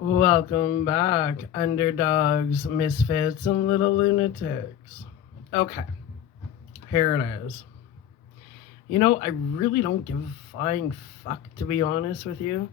Welcome back, underdogs, misfits, and little lunatics. Okay, here it is. I really don't give a flying fuck, to be honest with you,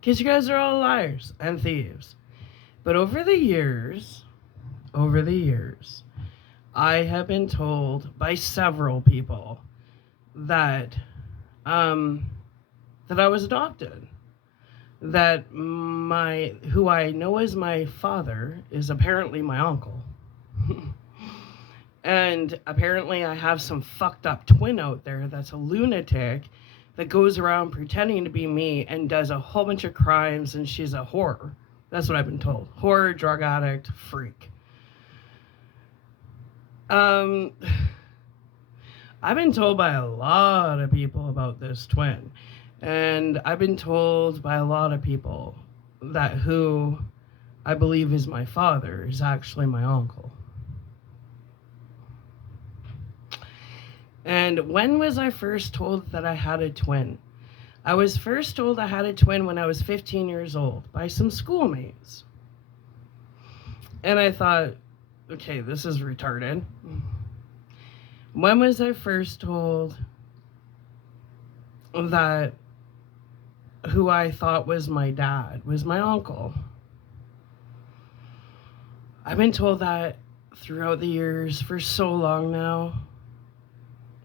because you guys are all liars and thieves. But over the years, I have been told by several people that, um, that I was adopted. That who I know as my father is apparently my uncle. And apparently I have some fucked up twin out there that's a lunatic that goes around pretending to be me and does a whole bunch of crimes, and she's a whore. That's what I've been told. Whore, drug addict, freak. Um I've been told by a lot of people about this twin. And I've been told by a lot of people that who I believe is my father is actually my uncle. And when was I first told that I had a twin? I was first told I had a twin when I was 15 years old by some schoolmates. And I thought, okay, this is retarded. When was I first told that who I thought was my dad was my uncle? I've been told that throughout the years for so long now.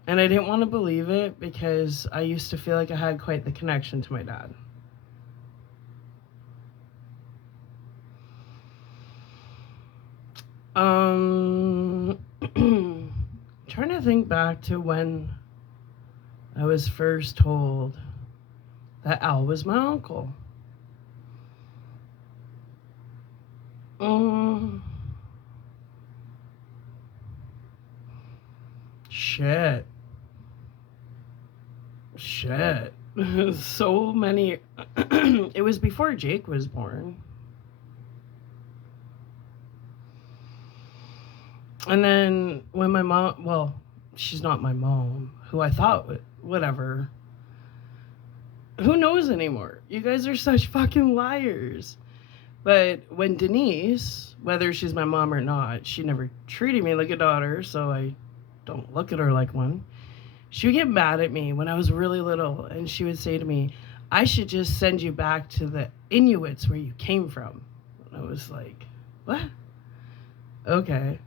And I didn't want to believe it because I used to feel like I had quite the connection to my dad. Trying to think back to when I was first told that Al was my uncle. Shit. So many. It was before Jake was born. And then when my mom, well, she's not my mom, who I thought, whatever. Who knows anymore? You guys are such fucking liars. But when Denise, whether she's my mom or not, she never treated me like a daughter, so I don't look at her like one. She would get mad at me when I was really little, and she would say to me, I should just send you back to the Inuits where you came from. And I was like, what? Okay.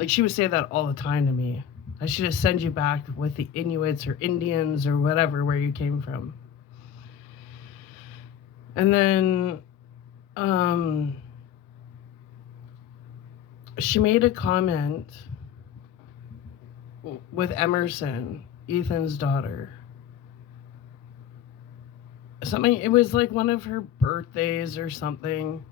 Like, she would say that all the time to me. I should just send you back with the Inuits or Indians or whatever where you came from. And then she made a comment with Emerson, Ethan's daughter. Something, it was like one of her birthdays or something.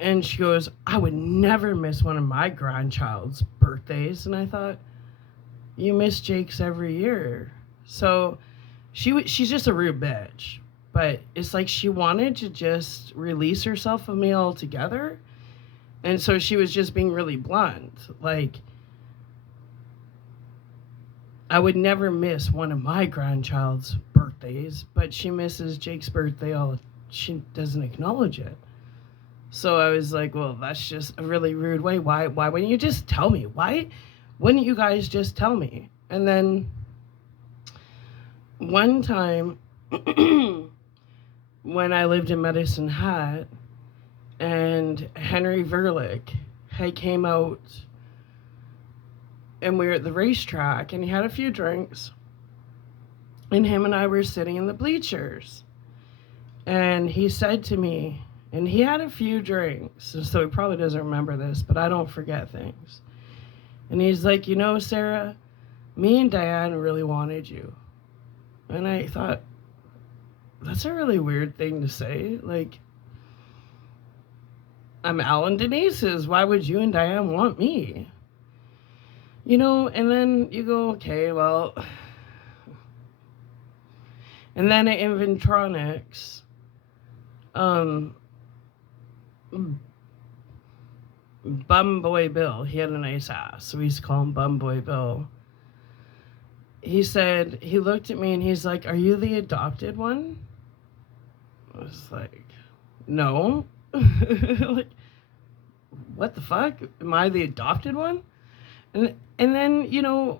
And she goes, I would never miss one of my grandchild's birthdays. And I thought, you miss Jake's every year. So she's just a rude bitch. But it's like she wanted to just release herself of me altogether. And so she was just being really blunt. Like, I would never miss one of my grandchild's birthdays, but she misses Jake's birthday she doesn't acknowledge it. So I was like, well, that's just a really rude way. Why wouldn't you just tell me? Why wouldn't you guys just tell me? And then one time when I lived in Medicine Hat and Henry Verlick had came out and we were at the racetrack and he had a few drinks and him and I were sitting in the bleachers and he said to me, and he had a few drinks, so he probably doesn't remember this, but I don't forget things. And he's like, Sarah, me and Diane really wanted you. And I thought, that's a really weird thing to say. Like, I'm Alan Denise's. Why would you and Diane want me? And then you go, okay, well. And then at Inventronics, Bum Boy Bill, he had a nice ass, so we used to call him Bum Boy Bill. he said, he looked at me and he's like, "Are you the adopted one?" I was like, "No." Like, what the fuck? Am I the adopted one? And then,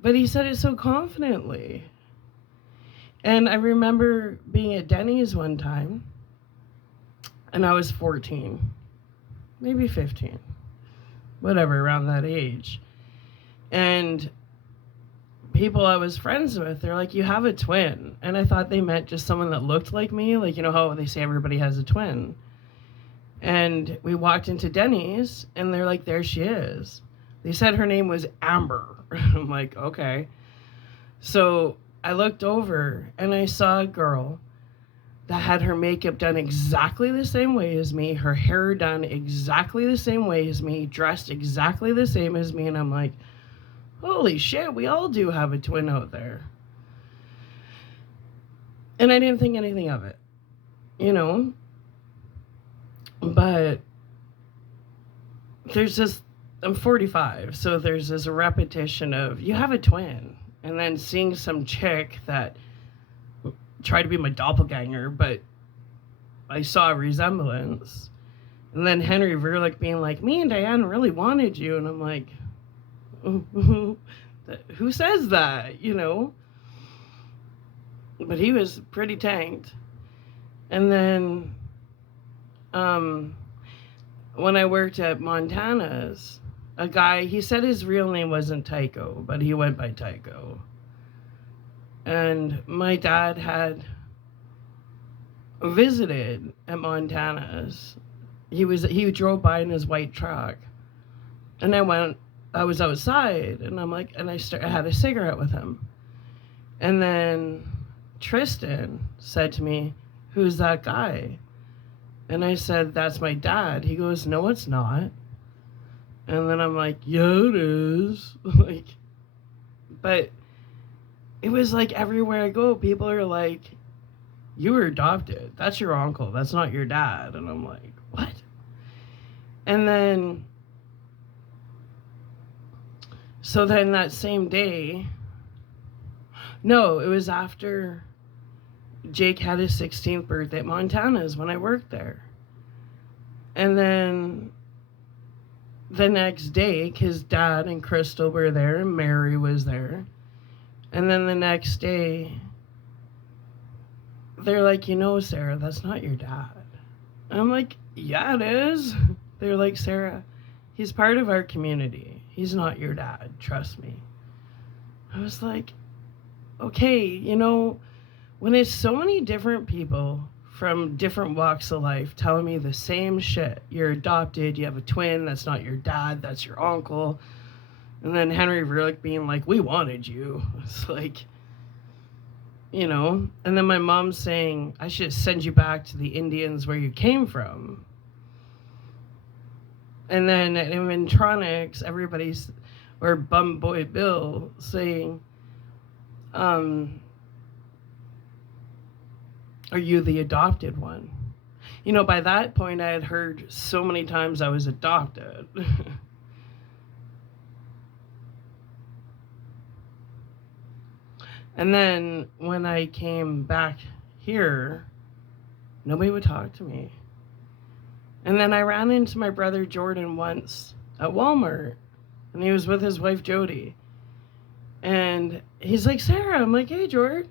but he said it so confidently. And I remember being at Denny's one time, and I was 14, maybe 15, whatever, around that age. And people I was friends with, they're like, "You have a twin." And I thought they meant just someone that looked like me, like, you know how they say everybody has a twin. And we walked into Denny's, and they're like, "There she is." They said her name was Amber. I'm like, okay. So I looked over, and I saw a girl that had her makeup done exactly the same way as me, her hair done exactly the same way as me, dressed exactly the same as me, and I'm like, holy shit, we all do have a twin out there. And I didn't think anything of it, but there's this, I'm 45, so there's this repetition of, you have a twin, and then seeing some chick that tried to be my doppelganger, but I saw a resemblance. And then Henry Verlick being like, "Me and Diane really wanted you." And I'm like, who says that, But he was pretty tanked. And then when I worked at Montana's, a guy, he said his real name wasn't Tycho, but he went by Tycho. And my dad had visited at Montana's. He drove by in his white truck, and I was outside, and I'm like, and I had a cigarette with him, and then Tristan said to me, "Who's that guy?" And I said, "That's my dad." He goes, "No, it's not." And then I'm like, "Yeah, it is." Like, but it was like everywhere I go, people are like, "You were adopted. That's your uncle. That's not your dad." And I'm like, what? And then, so then that same day, no, it was after Jake had his 16th birthday at Montana's when I worked there. And then the next day, his dad and Crystal were there, and Mary was there. And then the next day, they're like, "Sarah, that's not your dad." And I'm like, "Yeah, it is." They're like, "Sarah, he's part of our community. He's not your dad. Trust me." I was like, okay, when it's so many different people from different walks of life telling me the same shit, you're adopted, you have a twin, that's not your dad, that's your uncle. And then Henry Verlick being like, "We wanted you." It's like, and then my mom saying, "I should send you back to the Indians where you came from." And then at Inventronics, or Bum Boy Bill saying, "Are you the adopted one?" By that point, I had heard so many times I was adopted. And then when I came back here, nobody would talk to me. And then I ran into my brother Jordan once at Walmart, and he was with his wife Jody. And he's like, "Sarah." I'm like, "Hey, Jordan."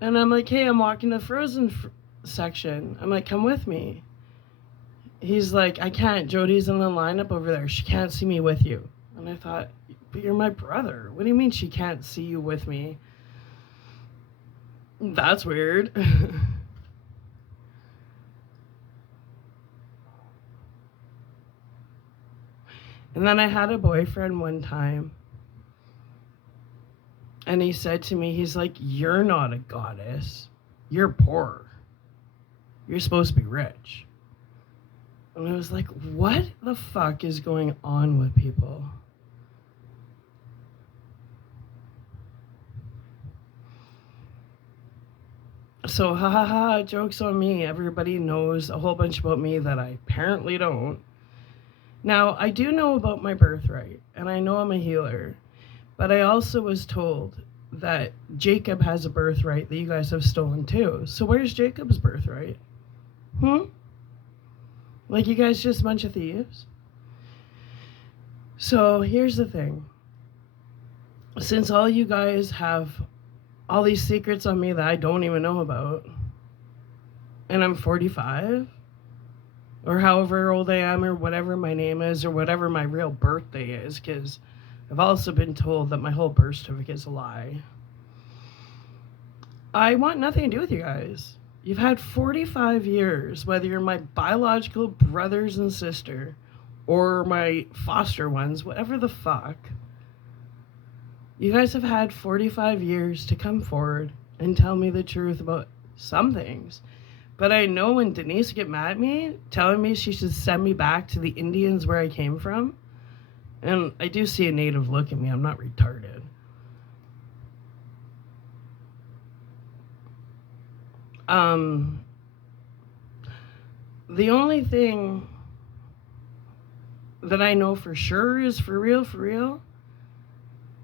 And I'm like, "Hey, I'm walking the frozen section." I'm like, "Come with me." He's like, "I can't. Jody's in the lineup over there. She can't see me with you." And I thought, "But you're my brother. What do you mean she can't see you with me?" That's weird. And then I had a boyfriend one time, and he said to me, he's like, "You're not a goddess. You're poor. You're supposed to be rich." And I was like, what the fuck is going on with people? So, ha ha ha, joke's on me. Everybody knows a whole bunch about me that I apparently don't. Now, I do know about my birthright, and I know I'm a healer, But I also was told that Jacob has a birthright that you guys have stolen too. So where's Jacob's birthright? Like, you guys just a bunch of thieves? So here's the thing. Since all you guys have all these secrets on me that I don't even know about, and I'm 45, or however old I am, or whatever my name is, or whatever my real birthday is, because I've also been told that my whole birth certificate is a lie. I want nothing to do with you guys. You've had 45 years, whether you're my biological brothers and sister, or my foster ones, whatever the fuck. You guys have had 45 years to come forward and tell me the truth about some things. But I know when Denise get mad at me, telling me she should send me back to the Indians where I came from, and I do see a native look at me, I'm not retarded. The only thing that I know for sure is for real,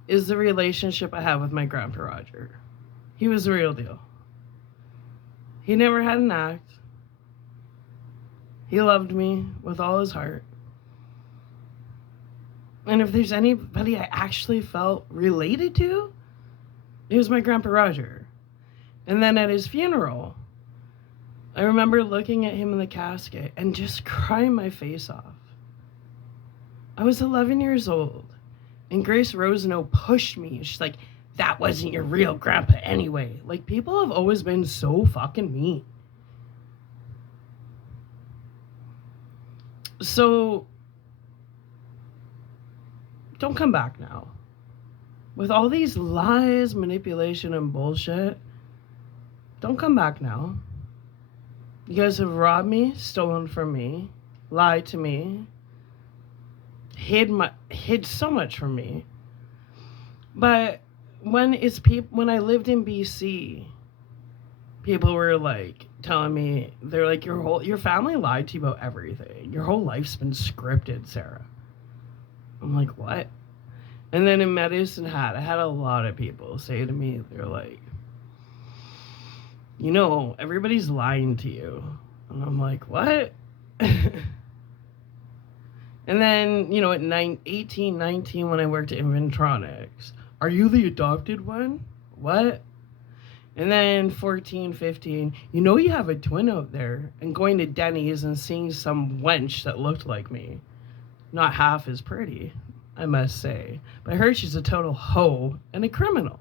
is the relationship I have with my grandpa Roger. He was the real deal. He never had an act. He loved me with all his heart. And if there's anybody I actually felt related to, it was my grandpa Roger. And then at his funeral, I remember looking at him in the casket and just crying my face off. I was 11 years old, and Grace Rosenow pushed me. She's like, that wasn't your real grandpa anyway. Like, people have always been so fucking mean. So, don't come back now. With all these lies, manipulation, and bullshit, don't come back now. You guys have robbed me, stolen from me, lied to me, hid so much from me. But when I lived in BC, people were like telling me, they're like, your family lied to you about everything. Your whole life's been scripted, Sarah. I'm like, what? And then in Medicine Hat, I had a lot of people say to me, they're like, you know, everybody's lying to you. And I'm like, what? And then, you know, at 18, 19, when I worked at Inventronics, are you the adopted one? What? And then 14, 15, you know you have a twin out there, and going to Denny's and seeing some wench that looked like me. Not half as pretty, I must say. But I heard she's a total hoe and a criminal.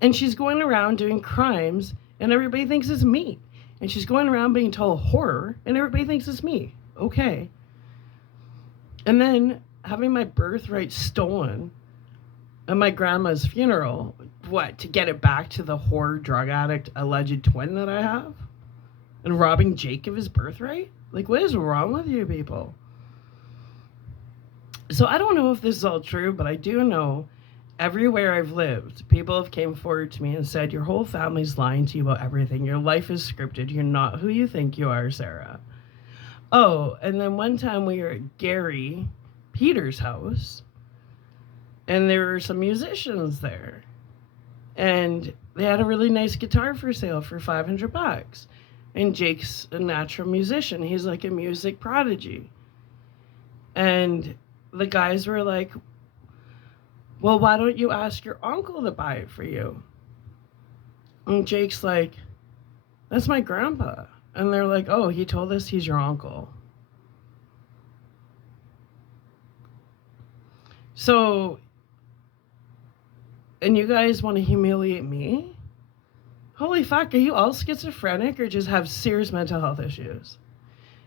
And she's going around doing crimes, and everybody thinks it's me. And she's going around being told horror, and everybody thinks it's me. Okay. And then having my birthright stolen at my grandma's funeral, what, to get it back to the whore, drug addict, alleged twin that I have? And robbing Jake of his birthright? Like, what is wrong with you people? So I don't know if this is all true, but I do know everywhere I've lived, people have came forward to me and said, your whole family's lying to you about everything. Your life is scripted. You're not who you think you are, Sarah. Oh, and then one time we were at Gary Peter's house, and there were some musicians there. And they had a really nice guitar for sale for $500. And Jake's a natural musician. He's like a music prodigy. And the guys were like, well, why don't you ask your uncle to buy it for you? And Jake's like, that's my grandpa. And they're like, oh, he told us he's your uncle. So, and you guys want to humiliate me? Holy fuck, are you all schizophrenic or just have serious mental health issues?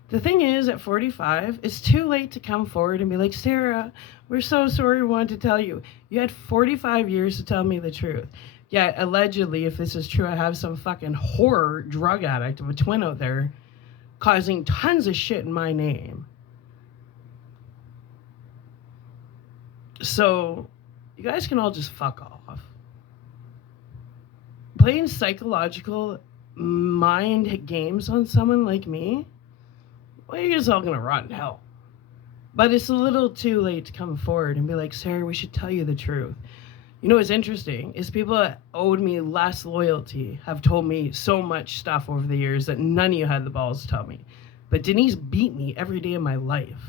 The thing is, at 45, it's too late to come forward and be like, Sarah, we're so sorry, we wanted to tell you. You had 45 years to tell me the truth. Yet, allegedly, if this is true, I have some fucking horror drug addict of a twin out there causing tons of shit in my name. So, you guys can all just fuck off. Playing psychological mind games on someone like me? Well, you're just all gonna rot in hell. But it's a little too late to come forward and be like, Sarah, we should tell you the truth. You know what's interesting is people that owed me less loyalty have told me so much stuff over the years that none of you had the balls to tell me. But Denise beat me every day of my life.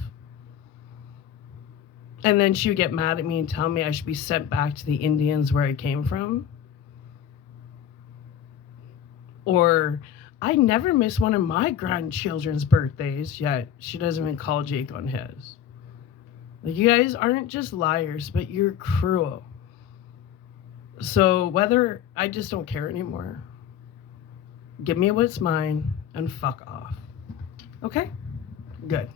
And then she would get mad at me and tell me I should be sent back to the Indians where I came from. Or I never miss one of my grandchildren's birthdays, yet she doesn't even call Jake on his. Like, you guys aren't just liars, but you're cruel. So whether, I just don't care anymore. Give me what's mine and fuck off. Okay? Good.